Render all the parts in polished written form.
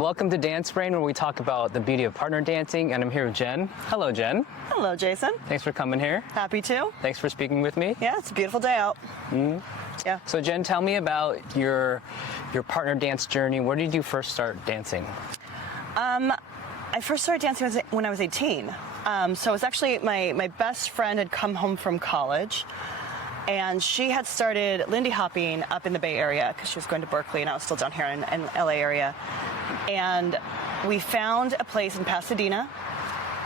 Welcome to Dance Brain, where we talk about the beauty of partner dancing, and I'm here with Jen. Hello, Jen. Hello, Jason. Thanks for coming here. Happy to. Thanks for speaking with me. Yeah, it's a beautiful day out. Yeah. So, Jen, tell me about your partner dance journey. Where did you first start dancing? I first started dancing when I was 18. So it was actually my best friend had come home from college, and she had started Lindy hopping up in the Bay Area because she was going to Berkeley, and I was still down here in LA area. And we found a place in Pasadena,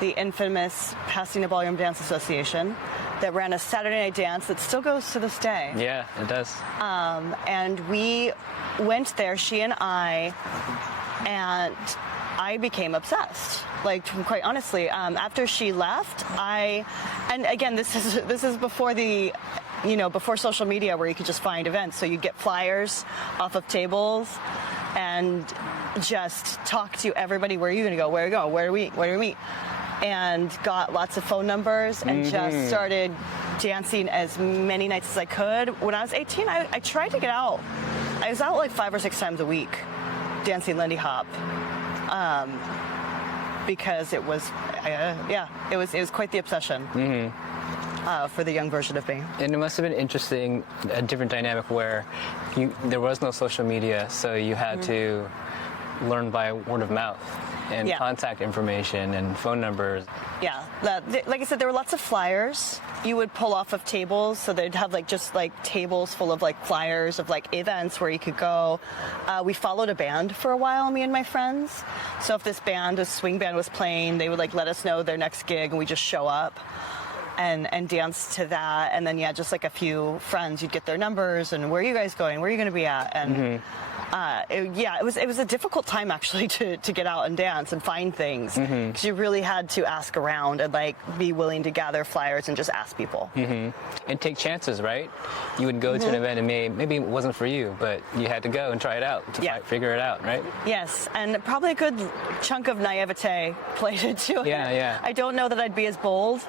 the infamous Pasadena Ballroom Dance Association, that ran a Saturday night dance that still goes to this day. Yeah, it does. And we went there, she and I became obsessed. Like, quite honestly, after she left, and again, this is before before social media, where you could just find events. So you get flyers off of tables and just talk to everybody. Where are you going to go? Where are you going? Where do we meet? And got lots of phone numbers and just started dancing as many nights as I could. When I was 18, I tried to get out. I was out like 5 or 6 times a week dancing Lindy Hop. Because it was quite the obsession for the young version of me. And it must have been interesting, a different dynamic where there was no social media, so you had to learn by word of mouth and contact information and phone numbers. Yeah, like I said, there were lots of flyers you would pull off of tables, so they'd have just tables full of flyers of events where you could go. We followed a band for a while, me and my friends. So if this band, a swing band, was playing, they would let us know their next gig, and we just show up and dance to that. And then just a few friends, you'd get their numbers and where are you guys going? Where are you going to be at? And it was a difficult time actually to get out and dance and find things, because you really had to ask around and be willing to gather flyers and just ask people. And take chances, right? You would go to an event and maybe it wasn't for you, but you had to go and try it out to figure it out, right? Yes, and probably a good chunk of naivete played into it. Yeah. I don't know that I'd be as bold.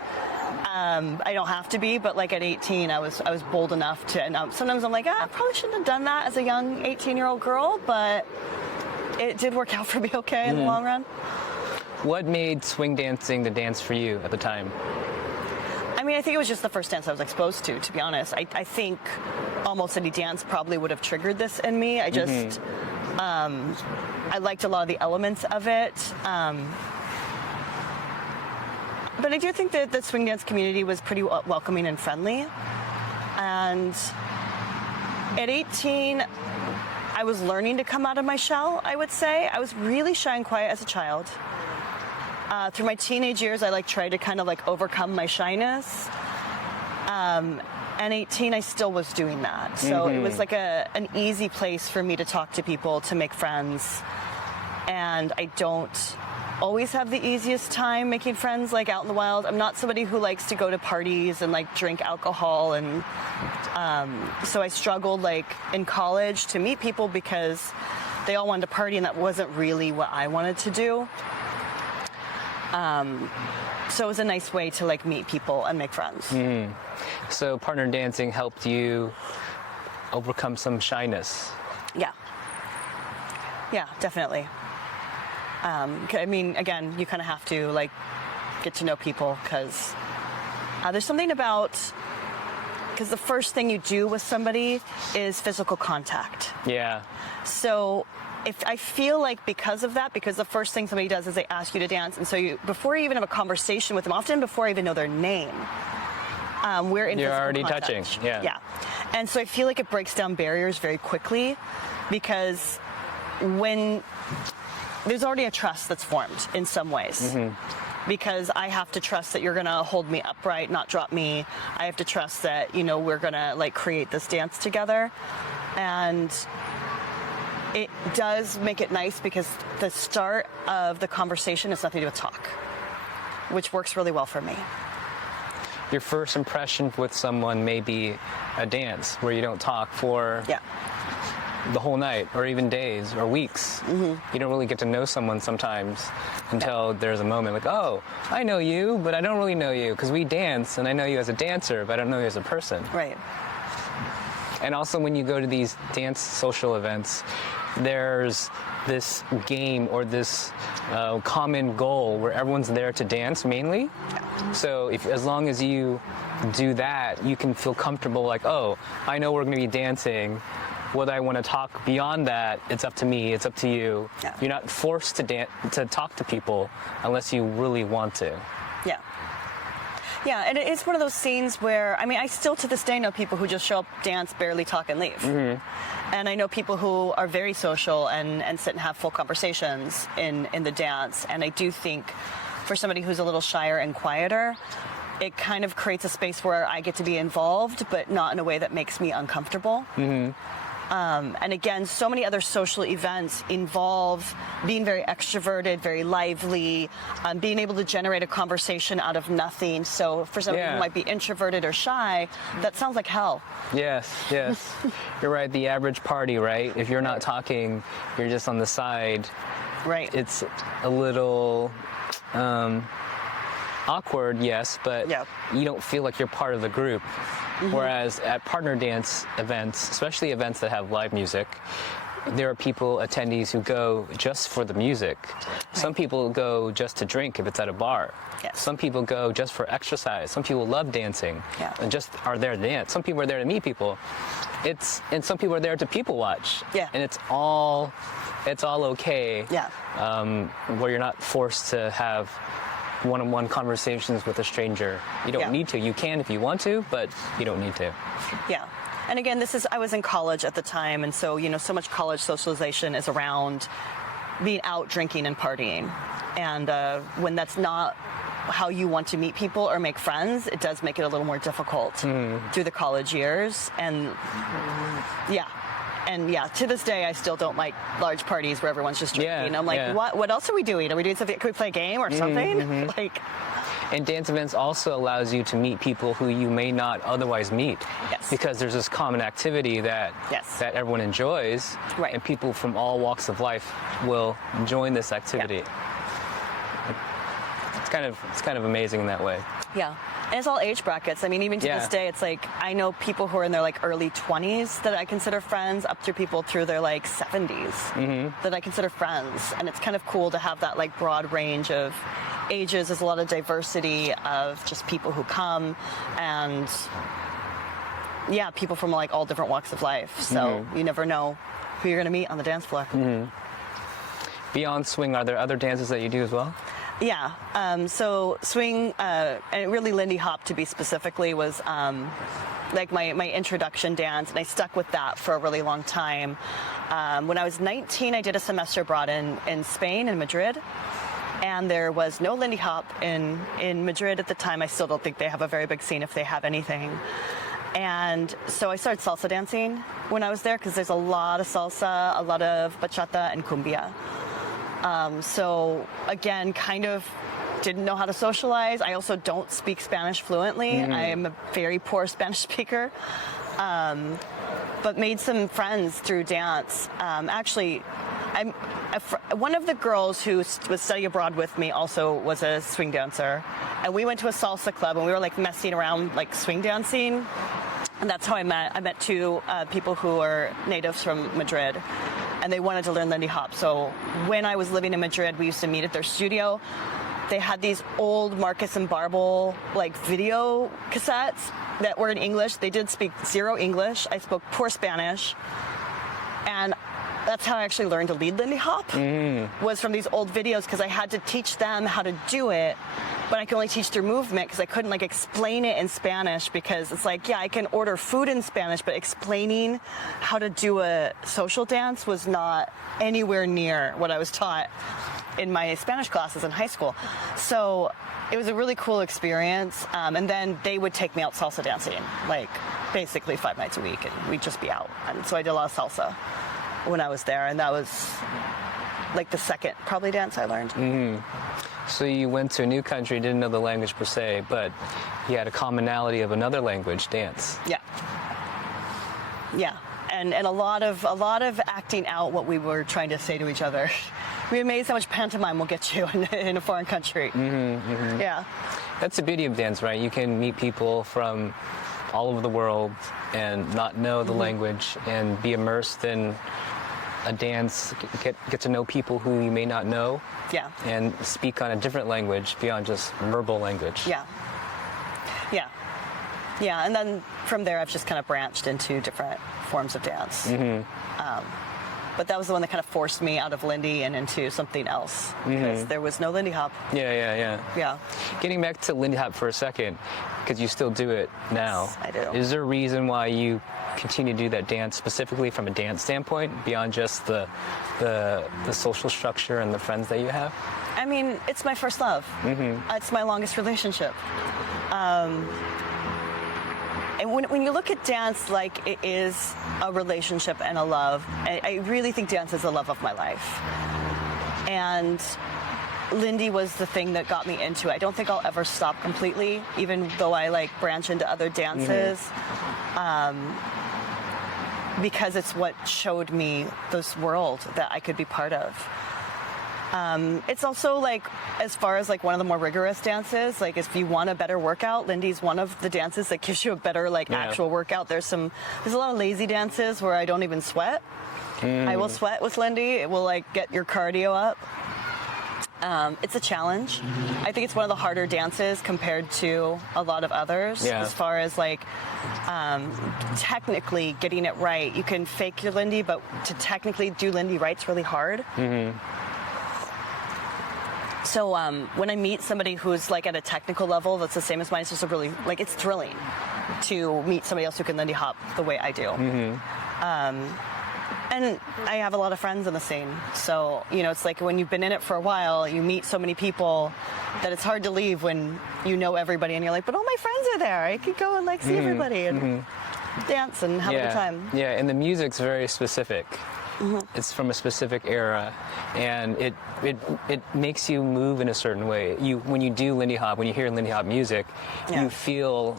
I don't have to be, but at 18, I was bold enough to. And sometimes I'm like, I probably shouldn't have done that as a young 18-year-old girl, but it did work out for me okay in the long run. What made swing dancing the dance for you at the time? I mean, I think it was just the first dance I was exposed to be honest. I think almost any dance probably would have triggered this in me. I just, I liked a lot of the elements of it. But I do think that the swing dance community was pretty welcoming and friendly. And at 18, I was learning to come out of my shell, I would say. I was really shy and quiet as a child. Through my teenage years, I tried to kind of overcome my shyness. And 18, I still was doing that. So it was an easy place for me to talk to people, to make friends. And I don't always have the easiest time making friends out in the wild. I'm not somebody who likes to go to parties and drink alcohol, and so I struggled in college to meet people because they all wanted to party, and that wasn't really what I wanted to do. So it was a nice way to meet people and make friends. So partner dancing helped you overcome some shyness. Yeah, definitely. I mean, again, you kind of have to get to know people, because there's something because the first thing you do with somebody is physical contact. Yeah. So if I feel because of that, because the first thing somebody does is they ask you to dance, and so before you even have a conversation with them, often before I even know their name, we're in You're physical already contact. touching. Yeah. And so I feel it breaks down barriers very quickly, because when there's already a trust that's formed in some ways, because I have to trust that you're going to hold me upright, not drop me. I have to trust that, we're going to create this dance together. And it does make it nice, because the start of the conversation has nothing to do with talk, which works really well for me. Your first impression with someone may be a dance where you don't talk for the whole night, or even days or weeks. You don't really get to know someone sometimes until there's a moment oh, I know you, but I don't really know you, because we dance and I know you as a dancer, but I don't know you as a person. Right. And also when you go to these dance social events, there's this game or this common goal where everyone's there to dance mainly. So as long as you do that, you can feel comfortable like, oh, I know we're going to be dancing. Whether I want to talk beyond that, it's up to me, it's up to you. Yeah. You're not forced to talk to people unless you really want to. Yeah. Yeah, and it's one of those scenes where, I mean, I still to this day know people who just show up, dance, barely talk, and leave. And I know people who are very social and sit and have full conversations in the dance. And I do think for somebody who's a little shyer and quieter, it kind of creates a space where I get to be involved, but not in a way that makes me uncomfortable. And again, so many other social events involve being very extroverted, very lively, being able to generate a conversation out of nothing. So for somebody who might be introverted or shy, that sounds like hell. Yes. You're right. The average party, right? If you're not talking, you're just on the side. Right. It's a little awkward, yes, but you don't feel like you're part of the group. Whereas at partner dance events, especially events that have live music, there are attendees who go just for the music. Some people go just to drink if it's at a bar. Some people go just for exercise. Some people love dancing and just are there to dance. Some people are there to meet people. And some people are there to people watch. And it's all okay. Where you're not forced to have one-on-one conversations with a stranger. You don't need to. You can if you want to, but you don't need to. Yeah. And again, I was in college at the time, and so, so much college socialization is around being out drinking and partying. And when that's not how you want to meet people or make friends, it does make it a little more difficult through the college years. And to this day, I still don't like large parties where everyone's just drinking. I'm like, what else are we doing? Are we doing something? Could we play a game or something? And dance events also allows you to meet people who you may not otherwise meet. Because there's this common activity that everyone enjoys. And people from all walks of life will join this activity. It's kind of amazing in that way. Yeah. And it's all age brackets. I mean, even to this day, it's like I know people who are in their early 20s that I consider friends, up through people through their 70s that I consider friends. And it's kind of cool to have that broad range of ages. There's a lot of diversity of just people who come, and people from all different walks of life. So you never know who you're going to meet on the dance floor. Beyond swing, are there other dances that you do as well? So swing, and really Lindy Hop to be specifically, was my introduction dance, and I stuck with that for a really long time. When I was 19, I did a semester abroad in Spain, in Madrid, and there was no Lindy Hop in Madrid at the time. I still don't think they have a very big scene, if they have anything. And so I started salsa dancing when I was there, because there's a lot of salsa, a lot of bachata and cumbia. So again, kind of didn't know how to socialize. I also don't speak Spanish fluently. I am a very poor Spanish speaker, but made some friends through dance. Actually, one of the girls who was studying abroad with me also was a swing dancer, and we went to a salsa club, and we were messing around swing dancing, and that's how I met two people who are natives from Madrid. And they wanted to learn Lindy Hop. So when I was living in Madrid, we used to meet at their studio. They had these old Marcus and Barble video cassettes that were in English. They did speak zero English. I spoke poor Spanish. And that's how I actually learned to lead Lindy Hop, was from these old videos, because I had to teach them how to do it, but I could only teach their movement, because I couldn't explain it in Spanish, because it's I can order food in Spanish, but explaining how to do a social dance was not anywhere near what I was taught in my Spanish classes in high school. So it was a really cool experience. And then they would take me out salsa dancing, basically 5 nights a week, and we'd just be out. And so I did a lot of salsa when I was there, and that was the second probably dance I learned. So you went to a new country, didn't know the language per se, but you had a commonality of another language, dance. And a lot of acting out what we were trying to say to each other. We made so much pantomime will get you in a foreign country. That's the beauty of dance, right? You can meet people from all over the world and not know the language and be immersed in a dance, get to know people who you may not know, Yeah. and speak on a different language beyond just verbal language. Yeah. Yeah. Yeah. And then from there, I've just kind of branched into different forms of dance. But that was the one that kind of forced me out of Lindy and into something else because there was no Lindy Hop. Yeah. Getting back to Lindy Hop for a second, because you still do it now. Yes, I do. Is there a reason why you continue to do that dance specifically from a dance standpoint beyond just the social structure and the friends that you have? I mean, it's my first love. It's my longest relationship. And when you look at dance like it is a relationship and a love, I really think dance is the love of my life. And Lindy was the thing that got me into it. I don't think I'll ever stop completely, even though I like branch into other dances, because it's what showed me this world that I could be part of. It's also like, as far as like one of the more rigorous dances, like if you want a better workout, Lindy's one of the dances that gives you a better like actual workout. There's a lot of lazy dances where I don't even sweat. I will sweat with Lindy. It will like get your cardio up. It's a challenge. I think it's one of the harder dances compared to a lot of others as far as like technically getting it right. You can fake your Lindy, but to technically do Lindy right's really hard. So when I meet somebody who's like at a technical level that's the same as mine, it's just a really, like, it's thrilling to meet somebody else who can Lindy Hop the way I do. And I have a lot of friends in the scene. So, you know, it's like when you've been in it for a while, you meet so many people that it's hard to leave when you know everybody and you're like, but all my friends are there. I could go and like see everybody and dance and have a good time. Yeah, and the music's very specific. It's from a specific era, and it makes you move in a certain way. When you do Lindy Hop, when you hear Lindy Hop music, you feel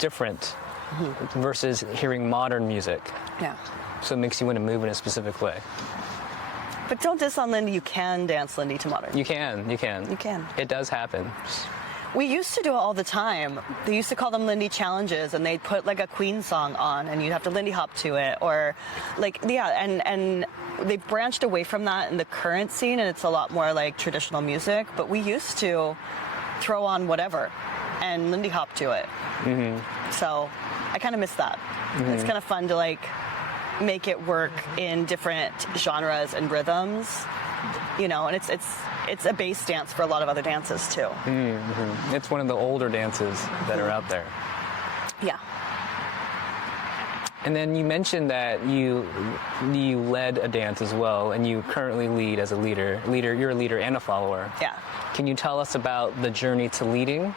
different versus hearing modern music. Yeah. So it makes you want to move in a specific way. But don't diss on Lindy. You can dance Lindy to modern. You can. It does happen. We used to do it all the time. They used to call them Lindy challenges, and they'd put like a Queen song on, and you'd have to Lindy Hop to it, or like and they've branched away from that in the current scene, and it's a lot more like traditional music. But we used to throw on whatever and Lindy Hop to it. So I kind of miss that. It's kind of fun to like make it work in different genres and rhythms, you know, and it's a bass dance for a lot of other dances too. It's one of the older dances that are out there. Yeah. And then you mentioned that you led a dance as well, and you currently lead as a leader. You're a leader and a follower. Yeah. Can you tell us about the journey to leading?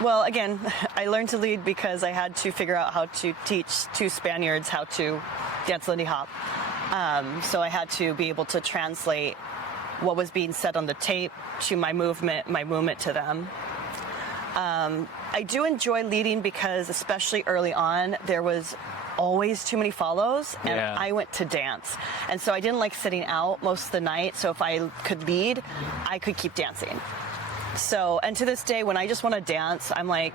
Well, again, I learned to lead because I had to figure out how to teach two Spaniards how to dance Lindy Hop. So I had to be able to translate what was being said on the tape to my movement to them. I do enjoy leading because, especially early on, there was always too many follows, and I went to dance. And so I didn't like sitting out most of the night, so if I could lead, I could keep dancing. So, and to this day, when I just want to dance, I'm like,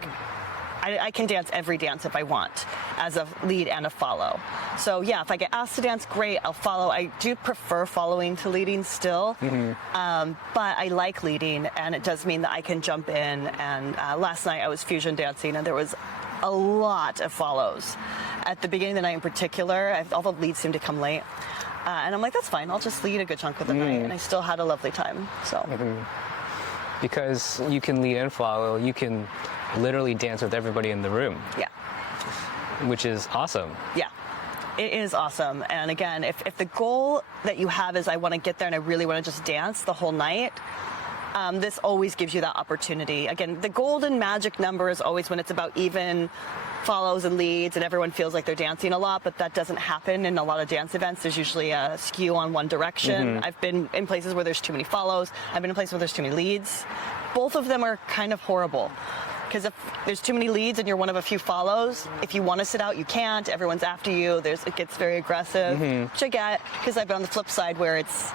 I can dance every dance if I want, as a lead and a follow. So yeah, if I get asked to dance, great, I'll follow. I do prefer following to leading still, but I like leading, and it does mean that I can jump in. And last night I was fusion dancing, and there was a lot of follows. At the beginning of the night in particular, all the leads seemed to come late. And I'm like, that's fine, I'll just lead a good chunk of the night, and I still had a lovely time, so. Because you can lead and follow, you can literally dance with everybody in the room. Yeah. Which is awesome. Yeah. It is awesome. And again, if the goal that you have is I want to get there and I really want to just dance the whole night, this always gives you that opportunity. Again, the golden magic number is always when it's about even follows and leads and everyone feels like they're dancing a lot, but that doesn't happen in a lot of dance events. There's usually a skew on one direction. I've been in places where there's too many follows. I've been in places where there's too many leads. Both of them are kind of horrible. Because if there's too many leads and you're one of a few follows, if you want to sit out, you can't. Everyone's after you. It gets very aggressive, which I get, because I've been on the flip side where it's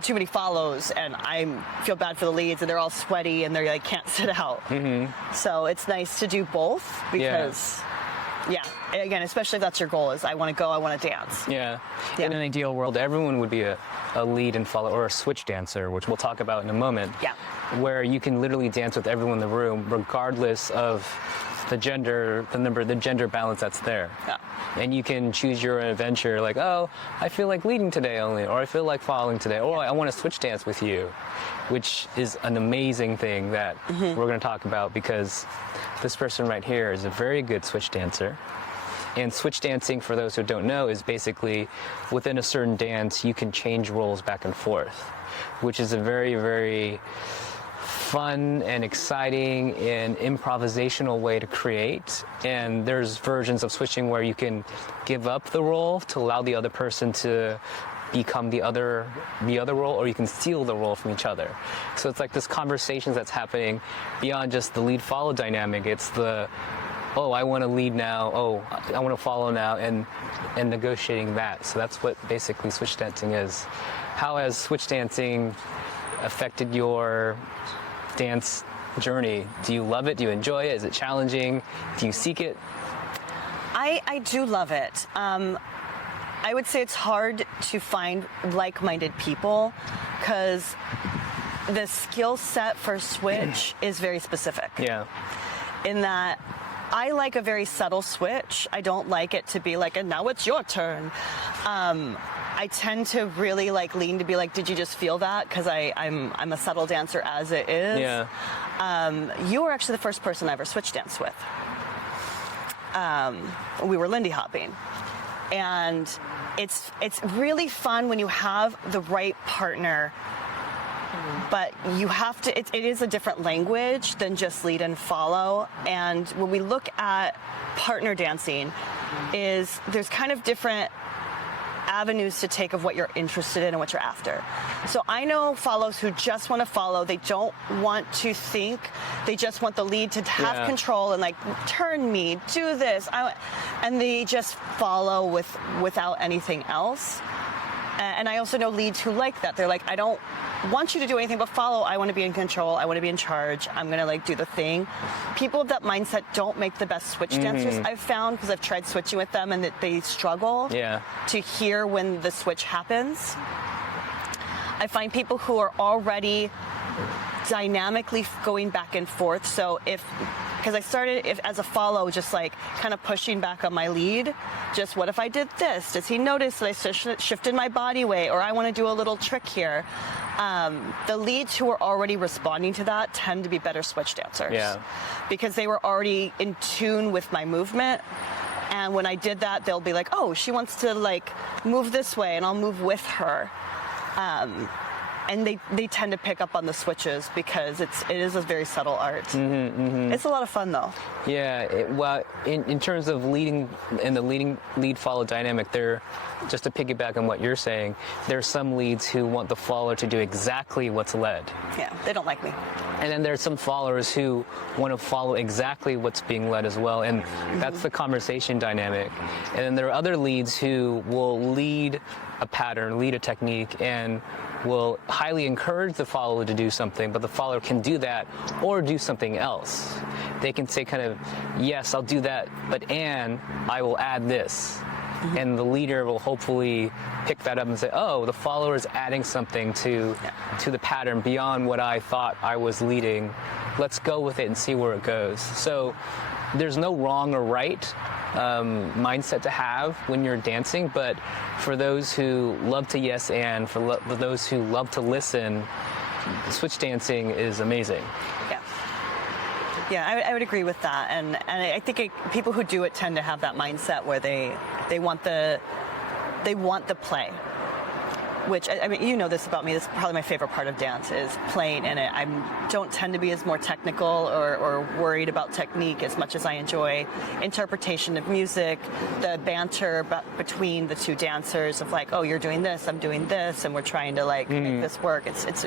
too many follows and I feel bad for the leads and they're all sweaty and they can't sit out. So it's nice to do both because, yeah. again, especially if that's your goal, is I want to go, I want to dance. Yeah. Yeah. In an ideal world, everyone would be a lead and follow, or a switch dancer, which we'll talk about in a moment. Yeah. Where you can literally dance with everyone in the room, regardless of the gender balance that's there. Yeah. And you can choose your own adventure, like, oh, I feel like leading today only, or I feel like following today, or I want to switch dance with you, which is an amazing thing that we're going to talk about, because this person right here is a very good switch dancer. And switch dancing, for those who don't know, is basically within a certain dance, you can change roles back and forth, which is a very, very fun and exciting and improvisational way to create. And there's versions of switching where you can give up the role to allow the other person to become the other role, or you can steal the role from each other. So it's like this conversation that's happening beyond just the lead follow dynamic. It's the, oh, I want to lead now, oh, I want to follow now, and negotiating that. So that's what basically switch dancing is. How has switch dancing affected your dance journey? Do you love it? Do you enjoy it? Is it challenging? Do you seek it? I do love it. I would say it's hard to find like-minded people, because the skill set for switch is very specific. Yeah. In that, I like a very subtle switch. I don't like it to be like, and now it's your turn. I tend to really lean to be like, did you just feel that? Because I'm a subtle dancer as it is. Yeah. You were actually the first person I ever switch danced with. We were Lindy hopping. And it's really fun when you have the right partner, but you have to, it is a different language than just lead and follow. And when we look at partner dancing, there's kind of different avenues to take of what you're interested in and what you're after. So I know follows who just want to follow. They don't want to think. They just want the lead to have control and turn me, do this. And they just follow without anything else. And I also know leads who like that. They're like, I don't want you to do anything but follow. I want to be in control. I want to be in charge. I'm going to do the thing. People of that mindset don't make the best switch dancers, I've found, because I've tried switching with them and that they struggle to hear when the switch happens. I find people who are already dynamically going back and forth. So because I started as a follow, just kind of pushing back on my lead. Just, what if I did this? Does he notice that I shifted my body weight, or I want to do a little trick here? The leads who are already responding to that tend to be better switch dancers. Because they were already in tune with my movement. And when I did that, they'll be like, oh, she wants to move this way, and I'll move with her. And they tend to pick up on the switches because it is a very subtle art. It's a lot of fun, though. Yeah, well, in terms of leading and the lead-follow dynamic, just to piggyback on what you're saying, there's some leads who want the follower to do exactly what's led. Yeah, they don't like me. And then there's some followers who want to follow exactly what's being led as well, and that's the conversation dynamic. And then there are other leads who will lead a pattern, lead a technique, and will highly encourage the follower to do something, but the follower can do that or do something else. They can say kind of, yes, I'll do that, but I will add this. And the leader will hopefully pick that up and say, oh, the follower is adding something to the pattern beyond what I thought I was leading. Let's go with it and see where it goes. So there's no wrong or right mindset to have when you're dancing, but for those who love to yes and, for those who love to listen, switch dancing is amazing. Yeah, I would agree with that, and I think people who do it tend to have that mindset where they want the play. Which, I mean, you know this about me, this is probably my favorite part of dance, is playing in it. I don't tend to be as more technical or worried about technique as much as I enjoy interpretation of music, the banter between the two dancers of oh, you're doing this, I'm doing this, and we're trying to make this work. It's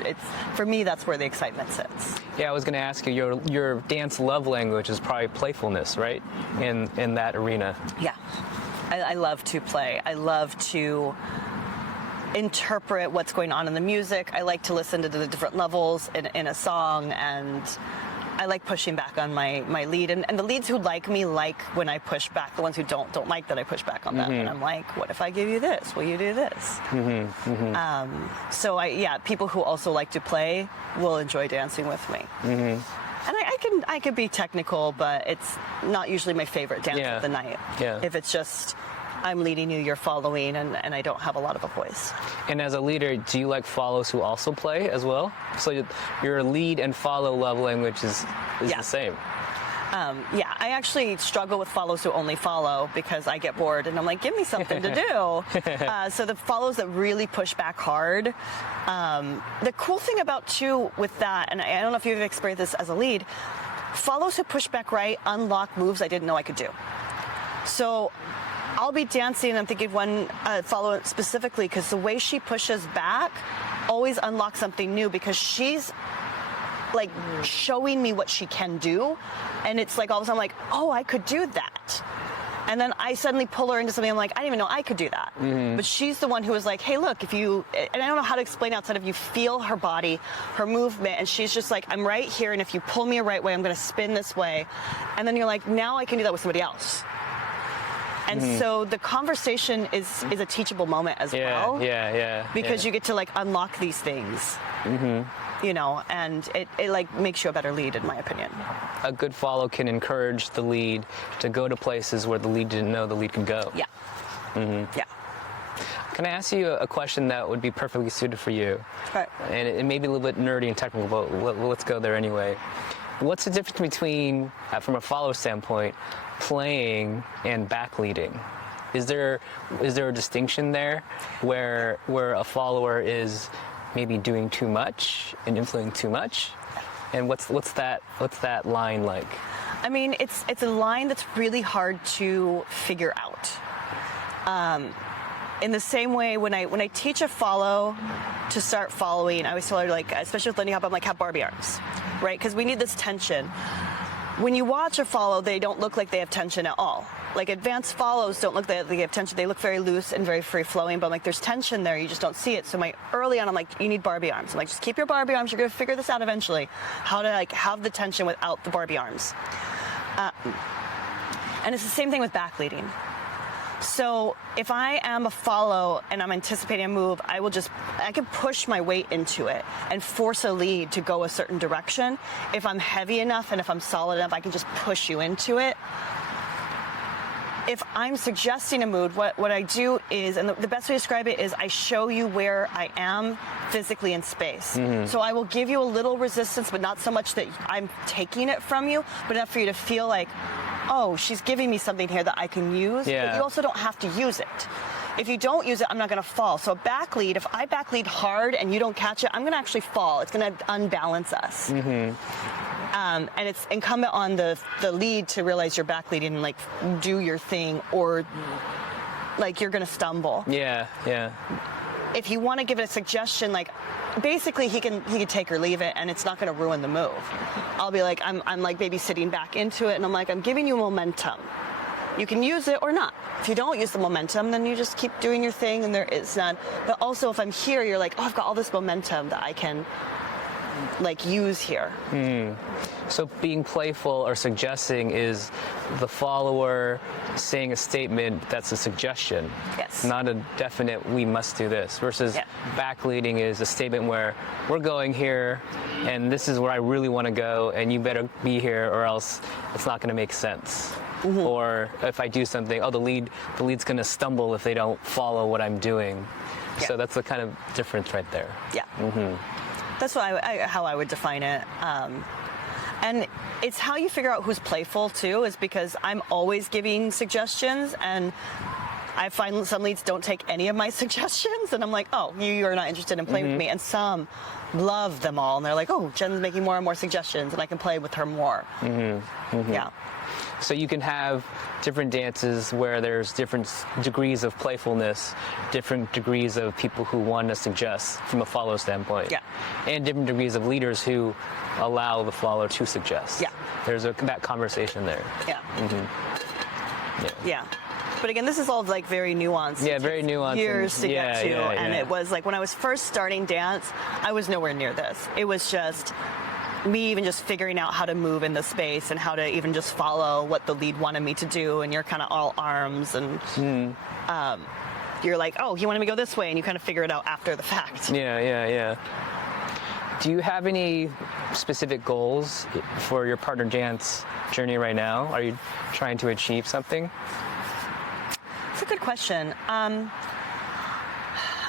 for me, that's where the excitement sits. Yeah, I was going to ask you, your dance love language is probably playfulness, right? In that arena. Yeah, I love to play. I love to interpret what's going on in the music. I like to listen to the different levels in a song, and I like pushing back on my lead, and the leads who like me like when I push back. The ones who don't like that I push back on them, and I'm like, what if I give you this? Will you do this? So people who also like to play will enjoy dancing with me. And I could be technical, but it's not usually my favorite dance of the night. If it's just I'm leading you, you're following, and I don't have a lot of a voice. And as a leader, do you like follows who also play as well? So your lead and follow love language is the same. I actually struggle with follows who only follow because I get bored and I'm like, give me something to do. So the follows that really push back hard. The cool thing about too with that, and I don't know if you've experienced this as a lead, follows who push back right unlock moves I didn't know I could do. So I'll be dancing and I'm thinking one follow specifically because the way she pushes back always unlocks something new because she's like showing me what she can do, and it's like all of a sudden I'm like, oh, I could do that, and then I suddenly pull her into something I'm like, I didn't even know I could do that. But she's the one who was like, hey, look, if you, and I don't know how to explain outside of you feel her body, her movement, and she's just like, I'm right here, and if you pull me a right way, I'm going to spin this way, and then you're like, now I can do that with somebody else. And so the conversation is a teachable moment as well. Because you get to like unlock these things. You know, and it like makes you a better lead, in my opinion. A good follow can encourage the lead to go to places where the lead didn't know the lead could go. Can I ask you a question that would be perfectly suited for you? Right. And it may be a little bit nerdy and technical, but let's go there anyway. What's the difference between, from a follow standpoint, playing and back leading? Is there a distinction there where a follower is maybe doing too much and influencing too much? And what's that line like? I mean, it's a line that's really hard to figure out. In the same way, when I teach a follow to start following, I always tell her, like, especially with Lindy Hop, I'm like, have Barbie arms, right? Because we need this tension. When you watch a follow, they don't look like they have tension at all. Like advanced follows don't look like they have tension. They look very loose and very free flowing, but I'm like, there's tension there. You just don't see it. So early on, I'm like, you need Barbie arms. I'm like, just keep your Barbie arms. You're going to figure this out eventually. How to like have the tension without the Barbie arms. And it's the same thing with back leading. So if I am a follow and I'm anticipating a move, I can push my weight into it and force a lead to go a certain direction. If I'm heavy enough and if I'm solid enough, I can just push you into it. If I'm suggesting a move, what I do is, and the best way to describe it is I show you where I am physically in space. So I will give you a little resistance, but not so much that I'm taking it from you, but enough for you to feel like, oh, she's giving me something here that I can use, but you also don't have to use it. If you don't use it, I'm not going to fall. So a back lead, if I back lead hard and you don't catch it, I'm going to actually fall. It's going to unbalance us. And it's incumbent on the lead to realize you're back leading and like do your thing, or like you're going to stumble. If you want to give it a suggestion, like basically he can take or leave it, and it's not going to ruin the move. I'll be like, I'm like maybe sitting back into it, and I'm like, I'm giving you momentum. You can use it or not. If you don't use the momentum, then you just keep doing your thing, and there is none. But also, if I'm here, you're like, oh, I've got all this momentum that I can like use here. So being playful or suggesting is the follower saying a statement that's a suggestion. Not a definite, we must do this, versus back leading is a statement where we're going here and this is where I really want to go and you better be here or else it's not going to make sense. Or if I do something, the lead's going to stumble if they don't follow what I'm doing. So that's the kind of difference right there. That's how I would define it. And it's how you figure out who's playful too, is because I'm always giving suggestions, and I find some leads don't take any of my suggestions, and I'm like, oh, you are not interested in playing with me. And some love them all, and they're like, oh, Jen's making more and more suggestions, and I can play with her more. So you can have different dances where there's different degrees of playfulness, different degrees of people who want to suggest from a follow standpoint, and different degrees of leaders who allow the follower to suggest. There's that conversation there. But again, this is all like very nuanced. Very nuanced. Years to get to, and it was like when I was first starting dance, I was nowhere near this. It was just me even just figuring out how to move in the space and how to even just follow what the lead wanted me to do, and you're kind of all arms, and you're like, oh, he wanted me to go this way, and you kind of figure it out after the fact. Yeah. Do you have any specific goals for your partner dance journey right now? Are you trying to achieve something? That's a good question.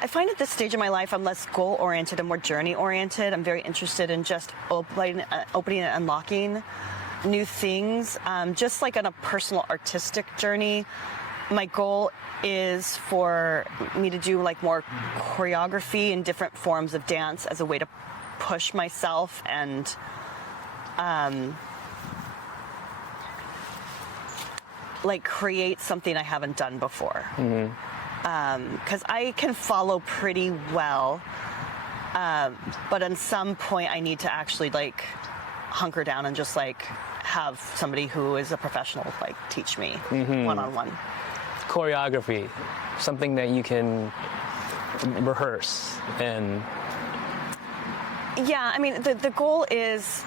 I find at this stage of my life, I'm less goal-oriented and more journey-oriented. I'm very interested in just opening and unlocking new things, just like on a personal artistic journey. My goal is for me to do like more choreography in different forms of dance as a way to push myself and like create something I haven't done before. Because I can follow pretty well, but at some point I need to actually like hunker down and just like have somebody who is a professional like teach me one-on-one. Choreography, something that you can rehearse and... Yeah, I mean, the goal is,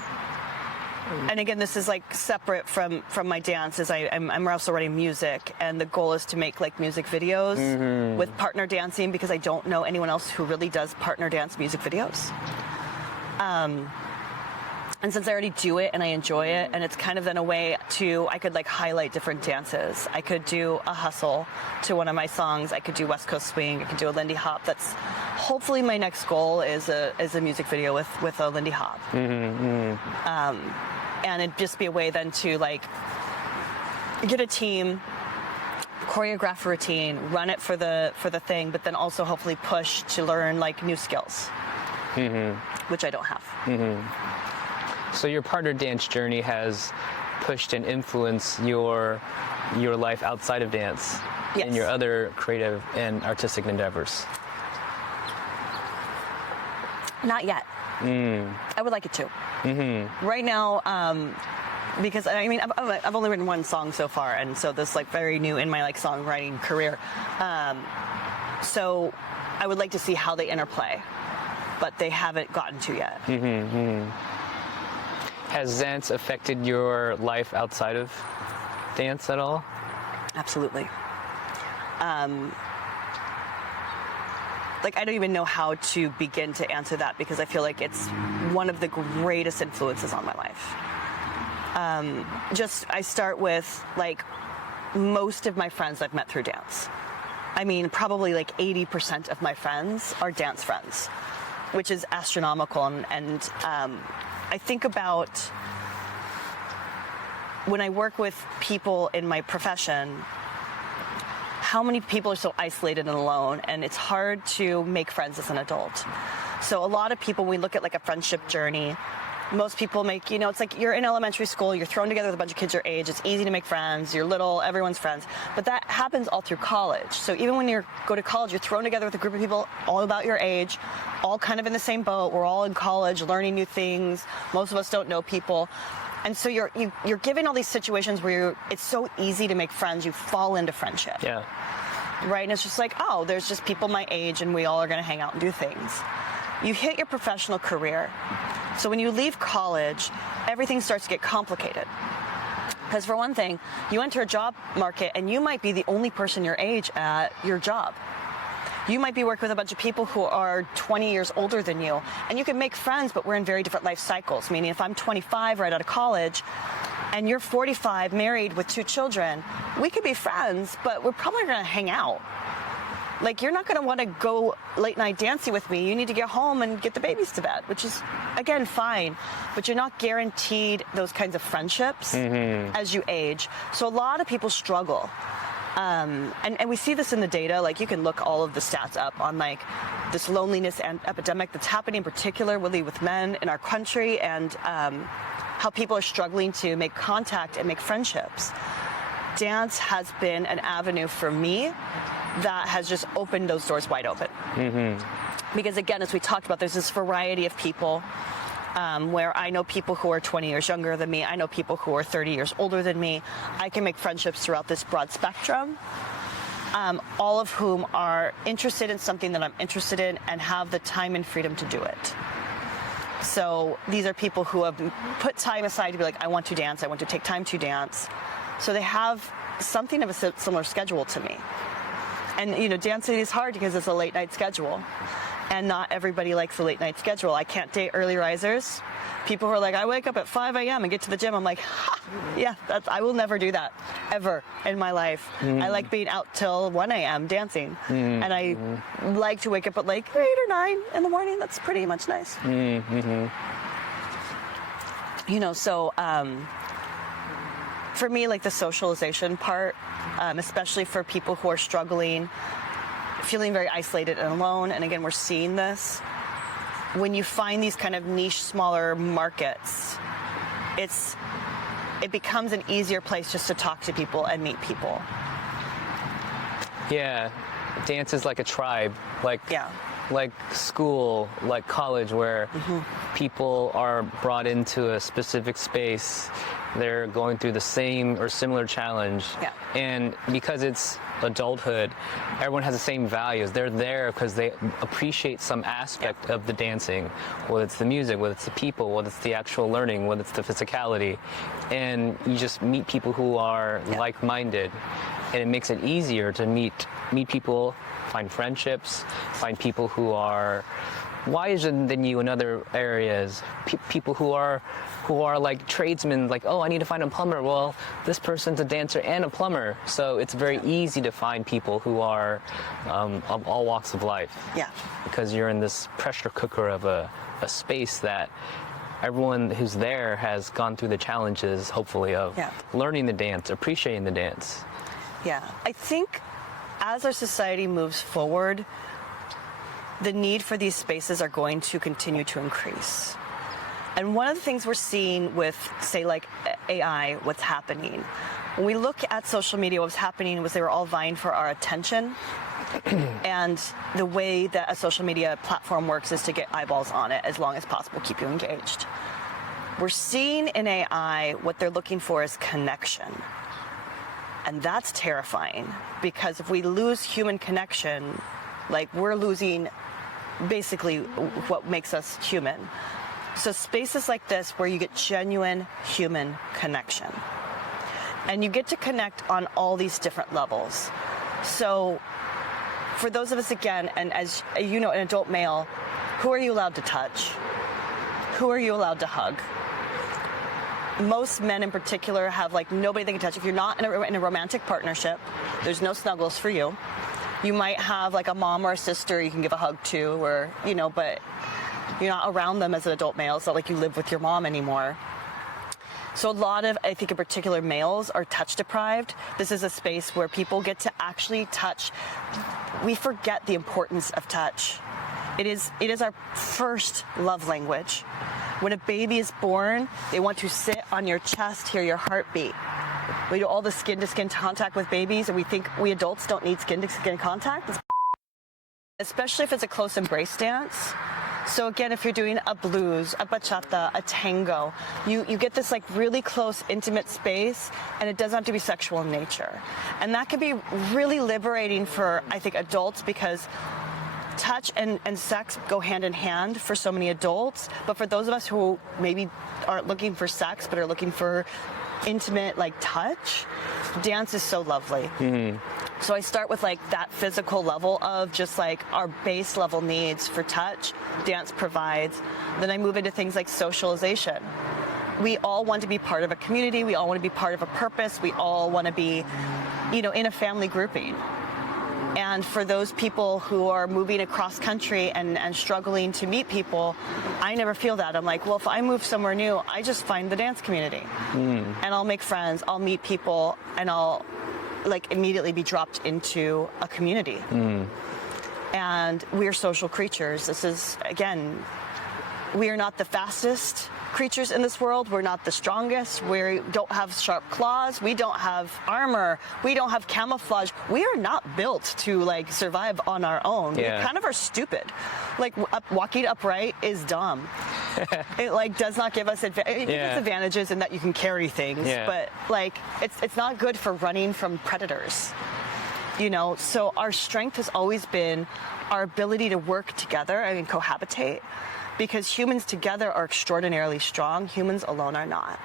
and again, this is like separate from my dance, is I'm also writing music, and the goal is to make like music videos with partner dancing, because I don't know anyone else who really does partner dance music videos. And since I already do it and I enjoy it, and it's kind of then a way to, I could like highlight different dances. I could do a hustle to one of my songs. I could do West Coast swing. I could do a Lindy Hop. That's hopefully my next goal is a music video with a Lindy Hop. And it'd just be a way then to like get a team, choreograph a routine, run it for the thing, but then also hopefully push to learn like new skills, which I don't have. So your partner dance journey has pushed and influenced your life outside of dance and your other creative and artistic endeavors. Not yet. I would like it to. Right now, because I mean, I've only written one song so far, and so this like very new in my like songwriting career. So I would like to see how they interplay, but they haven't gotten to yet. Has dance affected your life outside of dance at all? Absolutely. Like, I don't even know how to begin to answer that, because I feel like it's one of the greatest influences on my life. I start with, like, most of my friends I've met through dance. I mean, probably like 80% of my friends are dance friends, which is astronomical. And I think about when I work with people in my profession, how many people are so isolated and alone, and it's hard to make friends as an adult. So a lot of people, when we look at like a friendship journey, most people make, it's like you're in elementary school, you're thrown together with a bunch of kids your age, it's easy to make friends, you're little, everyone's friends. But that happens all through college. So even when you go to college, you're thrown together with a group of people all about your age, all kind of in the same boat. We're all in college, learning new things. Most of us don't know people. And so you're given all these situations where it's so easy to make friends, you fall into friendship. Yeah. Right? And it's just like, oh, there's just people my age and we all are going to hang out and do things. You hit your professional career. So when you leave college, everything starts to get complicated. Because for one thing, you enter a job market and you might be the only person your age at your job. You might be working with a bunch of people who are 20 years older than you, and you can make friends, but we're in very different life cycles. Meaning if I'm 25 right out of college and you're 45 married with 2 children, we could be friends, but we're probably going to hang out. Like, you're not going to want to go late night dancing with me. You need to get home and get the babies to bed, which is, again, fine. But you're not guaranteed those kinds of friendships as you age. So a lot of people struggle. And we see this in the data. Like, you can look all of the stats up on like this loneliness and epidemic that's happening, particularly with men in our country, and how people are struggling to make contact and make friendships. Dance has been an avenue for me that has just opened those doors wide open. Because again, as we talked about, there's this variety of people where I know people who are 20 years younger than me. I know people who are 30 years older than me. I can make friendships throughout this broad spectrum, all of whom are interested in something that I'm interested in and have the time and freedom to do it. So these are people who have put time aside to be like, I want to dance, I want to take time to dance. So they have something of a similar schedule to me. And, you know, dancing is hard because it's a late night schedule. And not everybody likes the late night schedule. I can't date early risers. People who are like, I wake up at 5 a.m. and get to the gym. I'm like, ha, yeah, I will never do that, ever in my life. I like being out till 1 a.m. dancing. And I like to wake up at like 8 or 9 in the morning. That's pretty much nice. You know, so for me, like the socialization part, especially for people who are struggling, feeling very isolated and alone, and again, we're seeing this, when you find these kind of niche, smaller markets, it becomes an easier place just to talk to people and meet people. Yeah, dance is like a tribe, like school, like college, where people are brought into a specific space. They're going through the same or similar challenge. And because it's adulthood, everyone has the same values. They're there because they appreciate some aspect of the dancing, whether it's the music, whether it's the people, whether it's the actual learning, whether it's the physicality. And you just meet people who are like-minded, and it makes it easier to meet people, find friendships, find people who are wiser than you in other areas, people who are like tradesmen, like, oh, I need to find a plumber. Well, this person's a dancer and a plumber, so it's very easy to find people who are of all walks of life. Because you're in this pressure cooker of a space that everyone who's there has gone through the challenges, hopefully, of learning the dance, appreciating the dance. I think as our society moves forward, the need for these spaces are going to continue to increase. And one of the things we're seeing with, say, like AI, what's happening, when we look at social media, what's happening was they were all vying for our attention. And the way that a social media platform works is to get eyeballs on it as long as possible, keep you engaged. We're seeing in AI what they're looking for is connection. And that's terrifying, because if we lose human connection, like, we're losing basically what makes us human. So spaces like this where you get genuine human connection, and you get to connect on all these different levels. So for those of us, again, and as you know, an adult male, who are you allowed to touch? Who are you allowed to hug? Most men in particular have like nobody they can touch. If you're not in a romantic partnership, there's no snuggles for you. You might have like a mom or a sister you can give a hug to, or, you know, but you're not around them as an adult male. It's not like you live with your mom anymore. So a lot of, I think in particular, males are touch deprived. This is a space where people get to actually touch. We forget the importance of touch. It is our first love language. When a baby is born, they want to sit on your chest, hear your heartbeat. We do all the skin-to-skin contact with babies, and we think we adults don't need skin-to-skin contact. Especially if it's a close embrace dance. So again, if you're doing a blues, a bachata, a tango, you get this like really close, intimate space, and it doesn't have to be sexual in nature. And that can be really liberating for, I think, adults, because touch and sex go hand in hand for so many adults. But for those of us who maybe aren't looking for sex, but are looking for intimate, like, touch, dance is so lovely. So I start with like that physical level of just like our base level needs for touch, dance provides. Then I move into things like socialization. We all want to be part of a community. We all want to be part of a purpose. We all want to be, you know, in a family grouping. And for those people who are moving across country and struggling to meet people, I never feel that. I'm like, well, if I move somewhere new, I just find the dance community. And I'll make friends, I'll meet people, and I'll like immediately be dropped into a community. And we're social creatures. This is, again, we are not the fastest creatures in this world. We're not the strongest. We don't have sharp claws. We don't have armor. We don't have camouflage. We are not built to like survive on our own. We kind of are stupid. Like walking upright is dumb. It like does not give us advantages in that you can carry things, but like it's not good for running from predators. You know, so our strength has always been our ability to work together, I mean, cohabitate, because humans together are extraordinarily strong. Humans alone are not.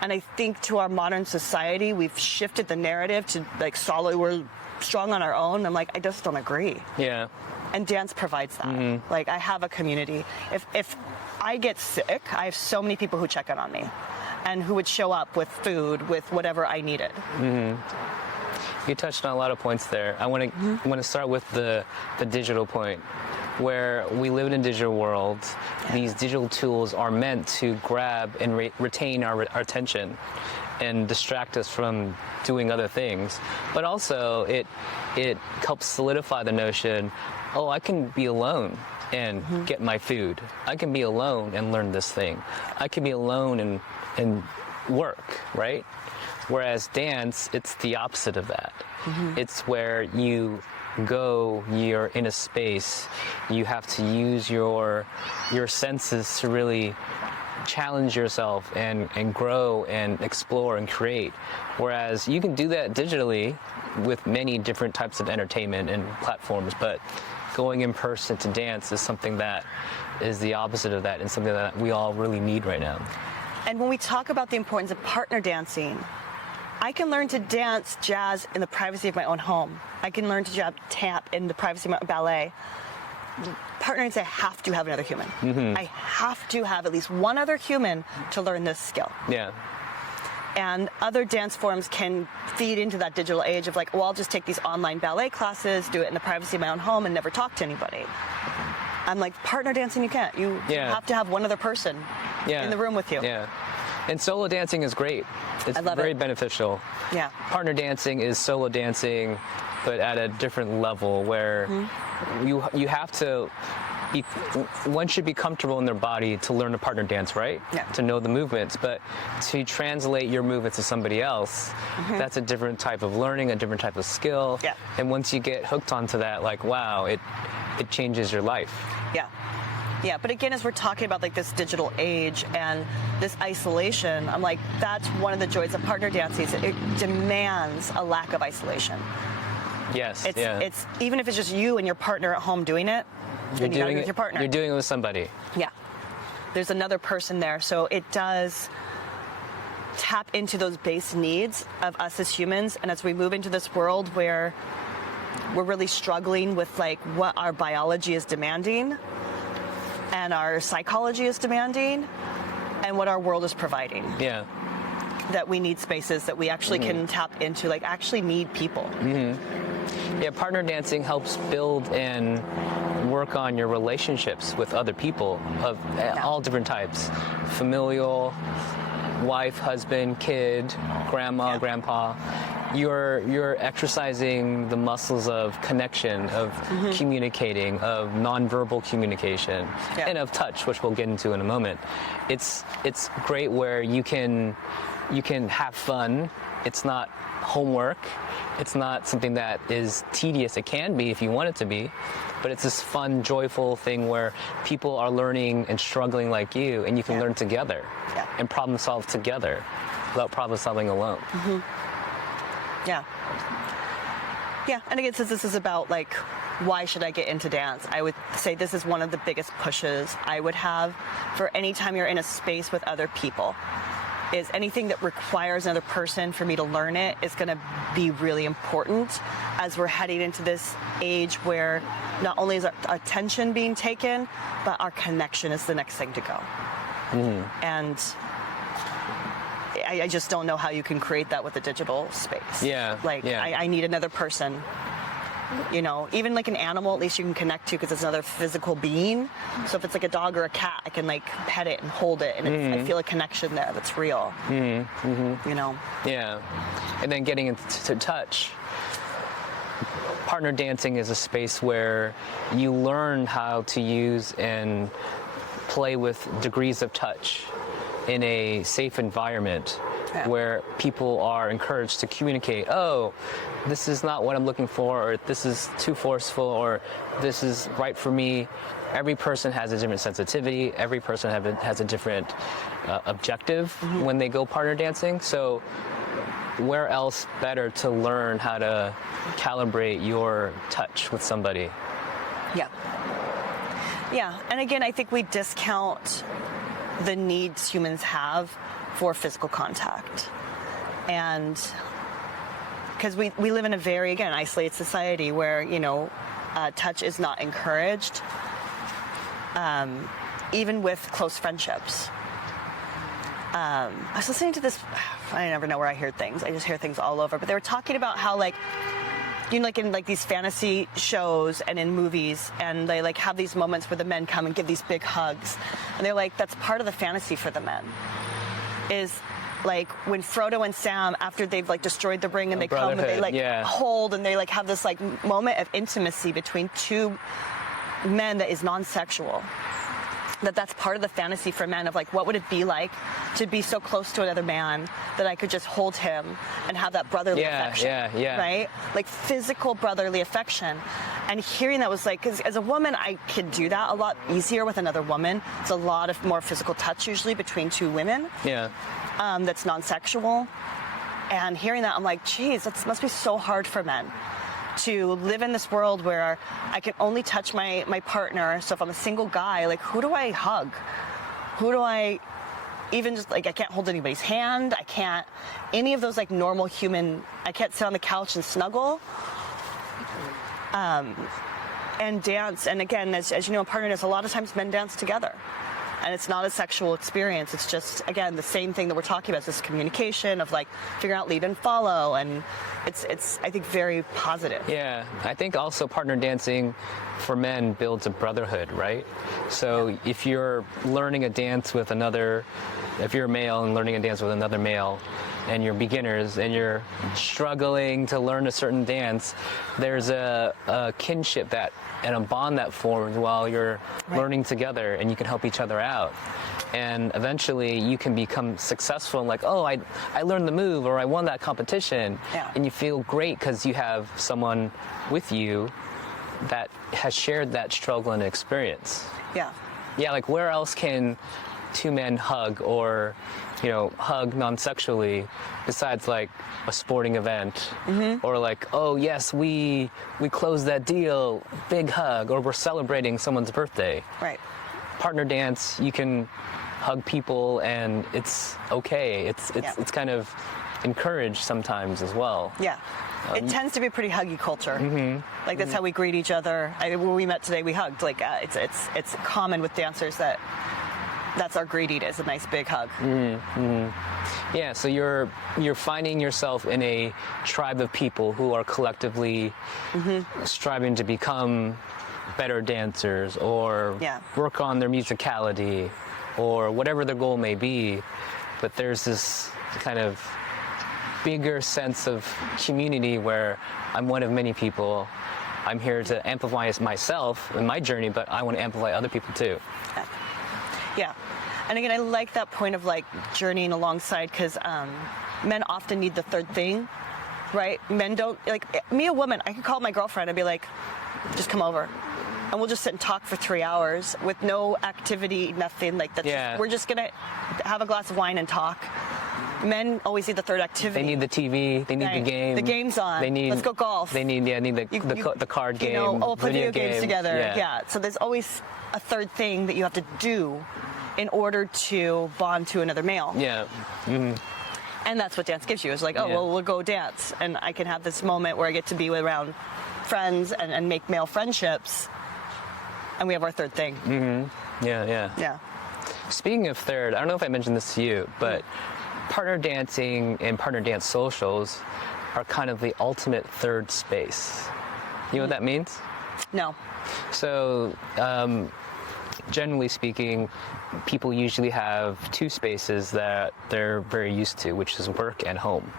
And I think to our modern society, we've shifted the narrative to like solid, we're strong on our own. I'm like, I just don't agree. Yeah. And dance provides that. Like, I have a community. If I get sick, I have so many people who check in on me and who would show up with food, with whatever I needed. You touched on a lot of points there. I want to start with the digital point, where we live in a digital world. These digital tools are meant to grab and retain our attention and distract us from doing other things. But also it helps solidify the notion, oh, I can be alone and get my food. I can be alone and learn this thing. I can be alone and work, right? Whereas dance, it's the opposite of that. It's where you go, you're in a space, you have to use your senses to really challenge yourself and grow and explore and create. Whereas you can do that digitally with many different types of entertainment and platforms, but going in person to dance is something that is the opposite of that and something that we all really need right now. And when we talk about the importance of partner dancing, I can learn to dance jazz in the privacy of my own home. I can learn to tap in the privacy of my ballet. Partner dancing, I have to have another human. I have to have at least one other human to learn this skill. Yeah. And other dance forms can feed into that digital age of like, well, I'll just take these online ballet classes, do it in the privacy of my own home, and never talk to anybody. I'm like, partner dancing, you can't. You have to have one other person in the room with you. Yeah. And solo dancing is great. It's very beneficial. Yeah. Partner dancing is solo dancing, but at a different level where you have to one should be comfortable in their body to learn to partner dance, right? Yeah. To know the movements, but to translate your movements to somebody else, that's a different type of learning, a different type of skill. Yeah. And once you get hooked onto that, like, wow, it changes your life. Yeah. Yeah, but again, as we're talking about like this digital age and this isolation, I'm like, that's one of the joys of partner dancing. It demands a lack of isolation. Yes. It's even if it's just you and your partner at home doing it, then you gotta do it with your partner. You're doing it with somebody. Yeah. There's another person there. So it does tap into those base needs of us as humans. And as we move into this world where we're really struggling with like what our biology is demanding and our psychology is demanding and what our world is providing. Yeah. That we need spaces that we actually can tap into, like actually need people. Yeah, partner dancing helps build and work on your relationships with other people of all different types. Familial, wife, husband, kid, grandma, grandpa. You're exercising the muscles of connection, of communicating, of nonverbal communication, and of touch, which we'll get into in a moment. It's great where you can have fun. It's not homework. It's not something that is tedious. It can be if you want it to be, but it's this fun, joyful thing where people are learning and struggling like you, and you can learn together and problem solve together without problem solving alone. Yeah. Yeah, and again, since this is about like, why should I get into dance? I would say this is one of the biggest pushes I would have for any time you're in a space with other people. Is anything that requires another person for me to learn it is going to be really important as we're heading into this age where not only is our attention being taken, but our connection is the next thing to go. And I just don't know how you can create that with a digital space. I need another person. You know, even like an animal, at least you can connect to because it's another physical being. So if it's like a dog or a cat, I can like pet it and hold it, and I feel a connection there that's real. You know. Yeah, and then getting into touch. Partner dancing is a space where you learn how to use and play with degrees of touch in a safe environment where people are encouraged to communicate, oh, this is not what I'm looking for, or this is too forceful, or this is right for me. Every person has a different sensitivity. Every person has a different objective when they go partner dancing. So where else better to learn how to calibrate your touch with somebody? Yeah. Yeah, and again, I think we discount the needs humans have for physical contact. And because we live in a very, again, isolated society where, touch is not encouraged, even with close friendships. I was listening to this, I never know where I hear things. I just hear things all over. But they were talking about how, like in these fantasy shows and in movies, and they like have these moments where the men come and give these big hugs. And they're like, that's part of the fantasy for the men. Is like when Frodo and Sam, after they've like destroyed the ring and they come and they like hold and they like have this like moment of intimacy between two men that is non-sexual. That's part of the fantasy for men of like, what would it be like to be so close to another man that I could just hold him and have that brotherly affection, right? Like physical brotherly affection. And hearing that was like, because as a woman, I could do that a lot easier with another woman. It's a lot of more physical touch usually between two women. Yeah. That's non-sexual. And hearing that, I'm like, geez, that must be so hard for men to live in this world where I can only touch my partner. So if I'm a single guy, like, who do I hug? Who do I even just, like, I can't hold anybody's hand. I can't, any of those, like, normal human, I can't sit on the couch and snuggle. And dance. And again, as you know, in partner dance, a lot of times men dance together. And it's not a sexual experience. It's just, again, the same thing that we're talking about, this communication of like figuring out lead and follow. And it's I think, very positive. Yeah, I think also partner dancing for men builds a brotherhood, right? So if you're learning a dance with another, if you're a male and learning a dance with another male, and you're beginners and you're struggling to learn a certain dance, there's a kinship and a bond that forms while you're learning together, and you can help each other out. And eventually you can become successful and like, oh, I learned the move, or I won that competition. Yeah. And you feel great because you have someone with you that has shared that struggle and experience. Yeah. Yeah, like where else can two men hug or, hug non-sexually besides like a sporting event, or like, oh yes, we closed that deal, big hug, or we're celebrating someone's birthday. Right. Partner dance, you can hug people and it's okay. It's kind of encouraged sometimes as well. Yeah. It tends to be a pretty huggy culture. Like that's how we greet each other. When we met today, we hugged. Like it's common with dancers that's our greeting, is a nice big hug. Yeah, so you're finding yourself in a tribe of people who are collectively striving to become better dancers or work on their musicality or whatever their goal may be. But there's this kind of bigger sense of community where I'm one of many people. I'm here to amplify myself in my journey, but I want to amplify other people too. Yeah. And again, I like that point of like journeying alongside, because men often need the third thing, right? Men don't, like me, a woman, I could call my girlfriend and be like, just come over. And we'll just sit and talk for 3 hours with no activity, nothing like that. Yeah. We're just going to have a glass of wine and talk. Men always need the third activity. They need the TV. They need the game. The game's on. Let's go golf. They need the card game. Play video games together. Yeah. So there's always a third thing that you have to do in order to bond to another male. Yeah. And that's what dance gives you. It's like, well, we'll go dance, and I can have this moment where I get to be around friends and make male friendships, and we have our third thing. Yeah. Speaking of third, I don't know if I mentioned this to you, but partner dancing and partner dance socials are kind of the ultimate third space. You know what that means? No. So, generally speaking, people usually have two spaces that they're very used to, which is work and home.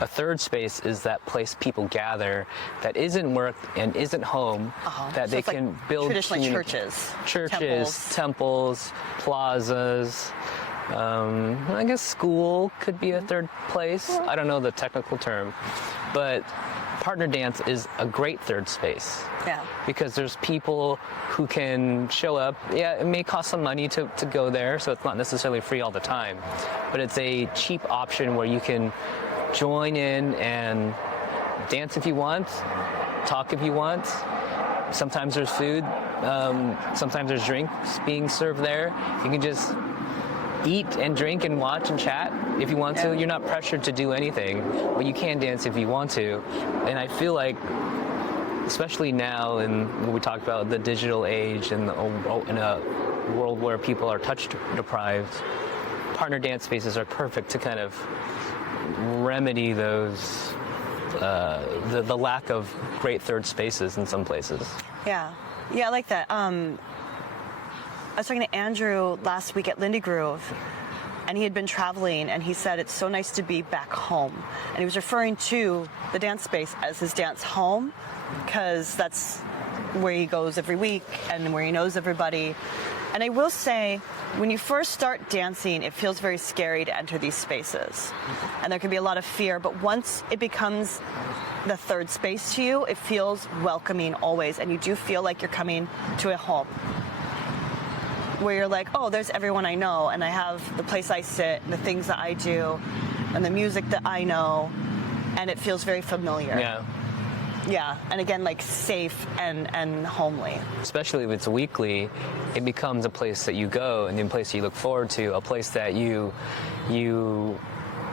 A third space is that place people gather that isn't work and isn't home, that so they can like build traditionally churches, temples, plazas. I guess school could be a third place. I don't know the technical term, but partner dance is a great third space. Yeah. Because there's people who can show up. Yeah, it may cost some money to go there, so it's not necessarily free all the time. But it's a cheap option where you can join in and dance if you want, talk if you want, Sometimes there's food. Sometimes there's drinks being served there. You can just eat and drink and watch and chat if you want to. You're not pressured to do anything, but you can dance if you want to. And I feel like, especially now in what we talked about, the digital age and in a world where people are touch deprived, partner dance spaces are perfect to kind of remedy those the lack of great third spaces in some places. Yeah, I like that. I was talking to Andrew last week at Lindy Groove, and he had been traveling, and he said it's so nice to be back home. And he was referring to the dance space as his dance home, because that's where he goes every week and where he knows everybody. And I will say, when you first start dancing, it feels very scary to enter these spaces. And there can be a lot of fear, but once it becomes the third space to you, it feels welcoming always, and you do feel like you're coming to a home, where you're like, oh, there's everyone I know, and I have the place I sit, and the things that I do, and the music that I know, and it feels very familiar. Yeah, and again, like safe and homely. Especially if it's weekly, it becomes a place that you go and a place you look forward to, a place that you know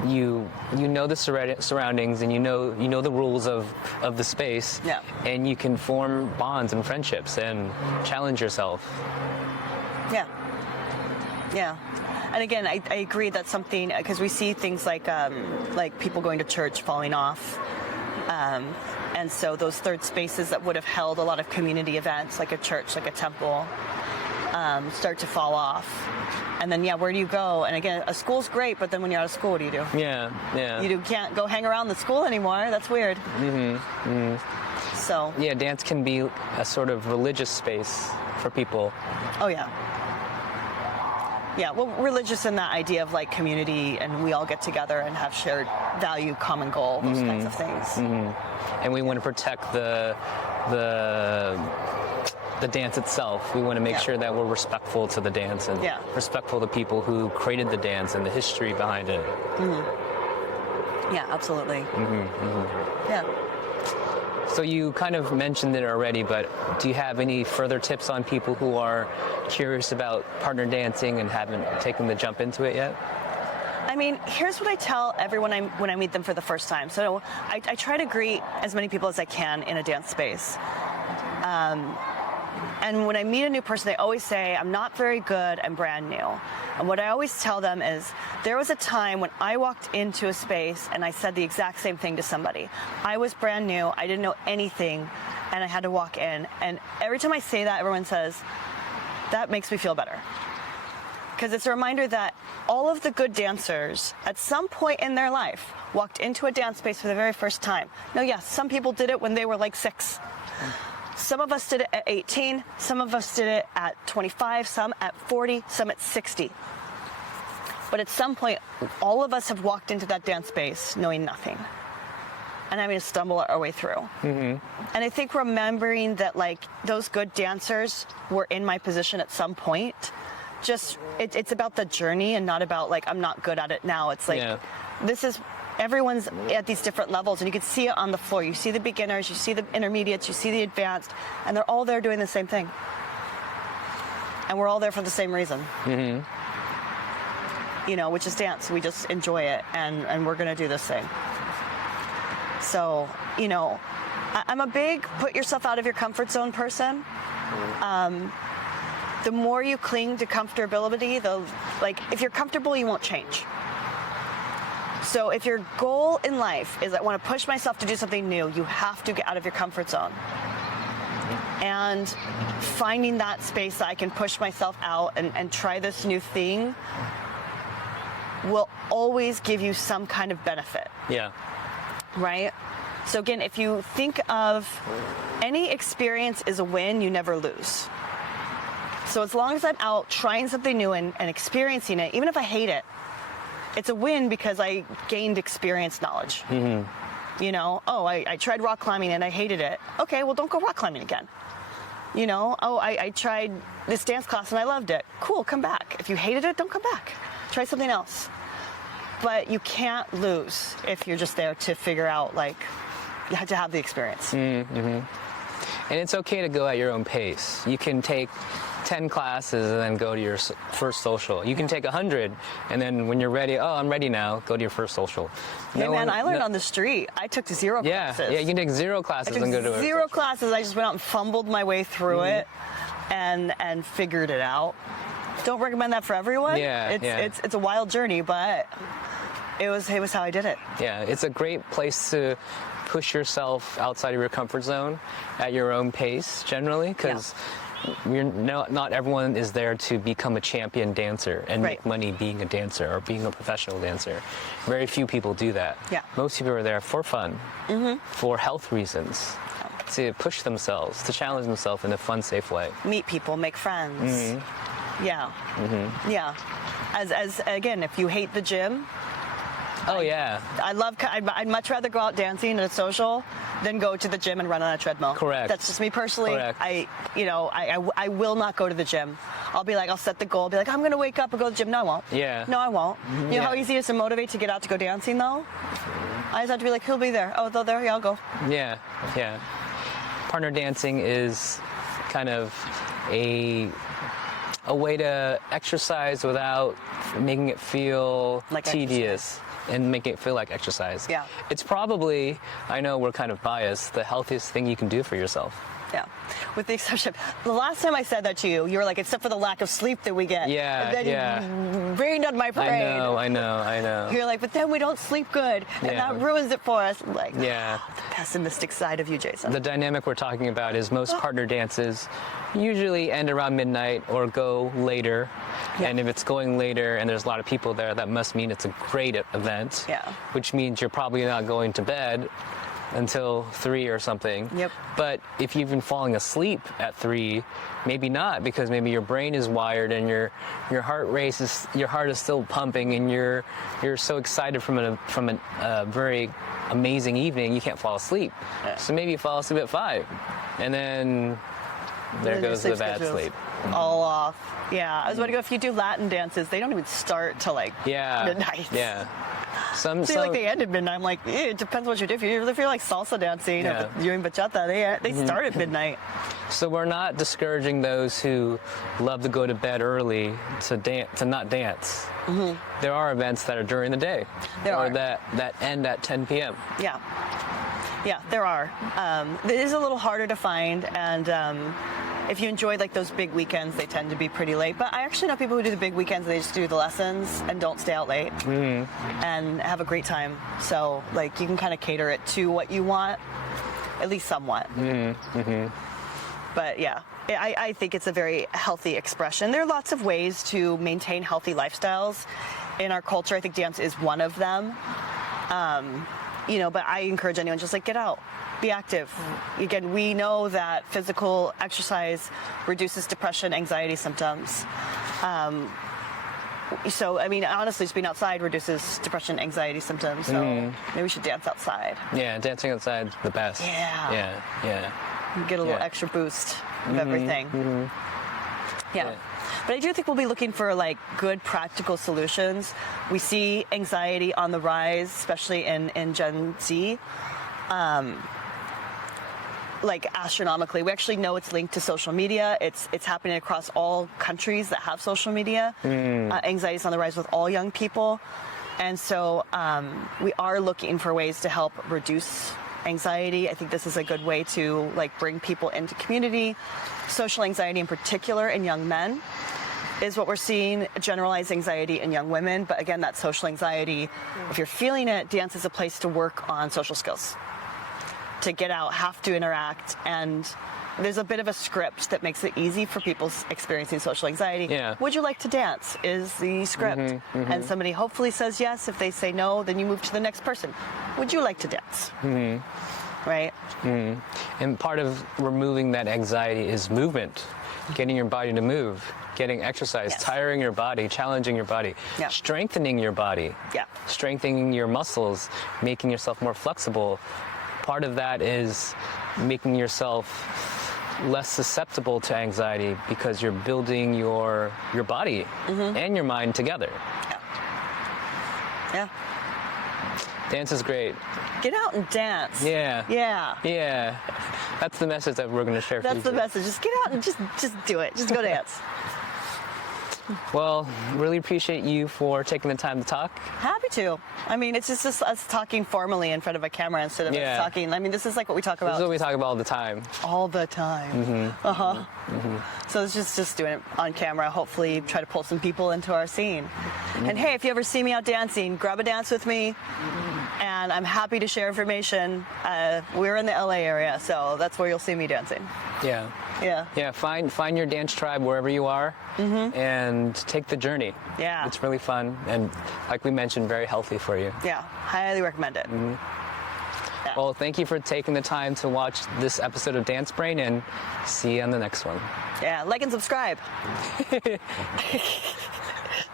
the surroundings, and you know the rules of the space, and you can form bonds and friendships and challenge yourself. Yeah. And again, I agree that's something, because we see things like people going to church falling off. And so those third spaces that would have held a lot of community events, like a church, like a temple, start to fall off. And then, where do you go? And again, a school's great, but then when you're out of school, what do you do? You can't go hang around the school anymore. That's weird. So. Yeah, dance can be a sort of religious space for people. Oh, yeah. Yeah, well, religious in that idea of like community, and we all get together and have shared value, common goal, those kinds of things. And we want to protect the dance itself. We want to make sure that we're respectful to the dance and respectful to people who created the dance and the history behind it. Yeah, absolutely. Yeah. So you kind of mentioned it already, but do you have any further tips on people who are curious about partner dancing and haven't taken the jump into it yet? I mean, here's what I tell everyone when I meet them for the first time. So I try to greet as many people as I can in a dance space. And when I meet a new person, they always say, I'm not very good, I'm brand new. And what I always tell them is, there was a time when I walked into a space and I said the exact same thing to somebody. I was brand new, I didn't know anything, and I had to walk in. And every time I say that, everyone says, that makes me feel better. Because it's a reminder that all of the good dancers, at some point in their life, walked into a dance space for the very first time. Now, yes, some people did it when they were like 6. Some of us did it at 18, some of us did it at 25, some at 40, some at 60. But at some point, all of us have walked into that dance space knowing nothing and having to stumble our way through. And I think remembering that, like, those good dancers were in my position at some point, just, it's about the journey and not about, like, I'm not good at it now. It's like, this is... Everyone's at these different levels, and you can see it on the floor. You see the beginners, you see the intermediates, you see the advanced, and they're all there doing the same thing. And we're all there for the same reason. You know, which is dance. We just enjoy it, and we're going to do this thing. So, you know, I'm a big put yourself out of your comfort zone person. The more you cling to comfortability, if you're comfortable, you won't change. So if your goal in life is I want to push myself to do something new, you have to get out of your comfort zone. And finding that space that I can push myself out and try this new thing will always give you some kind of benefit. Right? So again, if you think of any experience is a win, you never lose. So as long as I'm out trying something new and experiencing it, even if I hate it, it's a win because I gained experience knowledge. You know, I tried rock climbing and I hated it. Okay, well, don't go rock climbing again. You know, I tried this dance class and I loved it. Cool, come back. If you hated it, don't come back. Try something else. But you can't lose if you're just there to figure out, like, you have to have the experience. And it's okay to go at your own pace. You can take 10 classes and then go to your first social. You can take 100 and then when you're ready, oh, I'm ready now, go to your first social. Hey, man, I learned on the street. I took 0 classes. Yeah, you can take 0 classes and go to 0 classes. I just went out and fumbled my way through it and figured it out. Don't recommend that for everyone. It's a wild journey, but it was how I did it. Yeah, it's a great place to push yourself outside of your comfort zone at your own pace generally, because not everyone is there to become a champion dancer and make money being a dancer or being a professional dancer. Very few people do that. Yeah. Most people are there for fun, for health reasons, to push themselves, to challenge themselves in a fun, safe way. Meet people, make friends. Yeah. Yeah. As again, if you hate the gym, I'd much rather go out dancing at a social than go to the gym and run on a treadmill. Correct. That's just me personally. Correct. I will not go to the gym. I'll set the goal, be like, I'm going to wake up and go to the gym. No, I won't. Yeah. No, I won't. You know how easy it is to motivate to get out to go dancing, though? I just have to be like, he'll be there. Oh, they're there? Yeah, I'll go. Yeah. Partner dancing is kind of a way to exercise without making it feel like tedious. And making it feel like exercise. Yeah. It's probably, I know we're kind of biased, the healthiest thing you can do for yourself. Yeah. With the exception, the last time I said that to you, you were like, except for the lack of sleep that we get. Yeah, and then you rained on my parade. I know. You're like, but then we don't sleep good, and that ruins it for us. I'm like, the pessimistic side of you, Jason. The dynamic we're talking about is most partner dances usually end around midnight or go later. Yeah. And if it's going later and there's a lot of people there, that must mean it's a great event. Yeah. Which means you're probably not going to bed until 3 or something. Yep. But if you've been falling asleep at 3, maybe not, because maybe your brain is wired and your heart is still pumping and you're so excited from a very amazing evening you can't fall asleep. Yeah. So maybe you fall asleep at 5, and then there goes the bad sleep. All off. Yeah, I was about to go, if you do Latin dances, they don't even start till like midnight. Yeah. Like they end at midnight. I'm like, it depends what you do. If you're like salsa dancing or doing bachata, they start at midnight. So we're not discouraging those who love to go to bed early to not dance. There are events that are during the day that end at 10 p.m. Yeah, there are. It is a little harder to find, and if you enjoy like those big weekends, they tend to be pretty late. But I actually know people who do the big weekends, they just do the lessons and don't stay out late and have a great time. So like you can kind of cater it to what you want, at least somewhat. But yeah, I think it's a very healthy expression. There are lots of ways to maintain healthy lifestyles in our culture. I think dance is one of them. But I encourage anyone, just like get out, be active. Again, we know that physical exercise reduces depression, anxiety symptoms. So, I mean, honestly, just being outside reduces depression, anxiety symptoms. So maybe we should dance outside. Yeah, dancing outside is the best. Yeah. You get a little extra boost of everything. Yeah. But I do think we'll be looking for like good practical solutions. We see anxiety on the rise, especially in Gen Z, like astronomically. We actually know it's linked to social media. It's happening across all countries that have social media. Anxiety is on the rise with all young people. And so we are looking for ways to help reduce anxiety. I think this is a good way to like bring people into community. Social anxiety in particular in young men is what we're seeing, generalized anxiety in young women. But again, that social anxiety, if you're feeling it, dance is a place to work on social skills, to get out, have to interact. And there's a bit of a script that makes it easy for people experiencing social anxiety. Yeah. Would you like to dance is the script. And somebody hopefully says yes. If they say no, then you move to the next person. Would you like to dance? Right? And part of removing that anxiety is movement, getting your body to move, getting exercise, tiring your body, challenging your body, strengthening your body, strengthening your muscles, making yourself more flexible. Part of that is making yourself less susceptible to anxiety because you're building your body and your mind together. Dance is great. Get out and dance. Yeah. Yeah. Yeah. That's the message that we're going to share. That's the message. Just get out and just do it. Just go dance. Well, really appreciate you for taking the time to talk. Happy to. I mean, it's just us talking formally in front of a camera instead of us talking. I mean, this is like what we talk about. This is what we talk about all the time. All the time. Mm-hmm. Uh-huh. Mm-hmm. So it's just doing it on camera. Hopefully try to pull some people into our scene. Mm-hmm. And hey, if you ever see me out dancing, grab a dance with me. And I'm happy to share information. We're in the LA area, so that's where you'll see me dancing. Yeah. Yeah. Yeah, find your dance tribe wherever you are, and take the journey. Yeah. It's really fun, and like we mentioned, very healthy for you. Yeah, highly recommend it. Mm-hmm. Yeah. Well, thank you for taking the time to watch this episode of Dance Brain, and see you on the next one. Yeah, like and subscribe.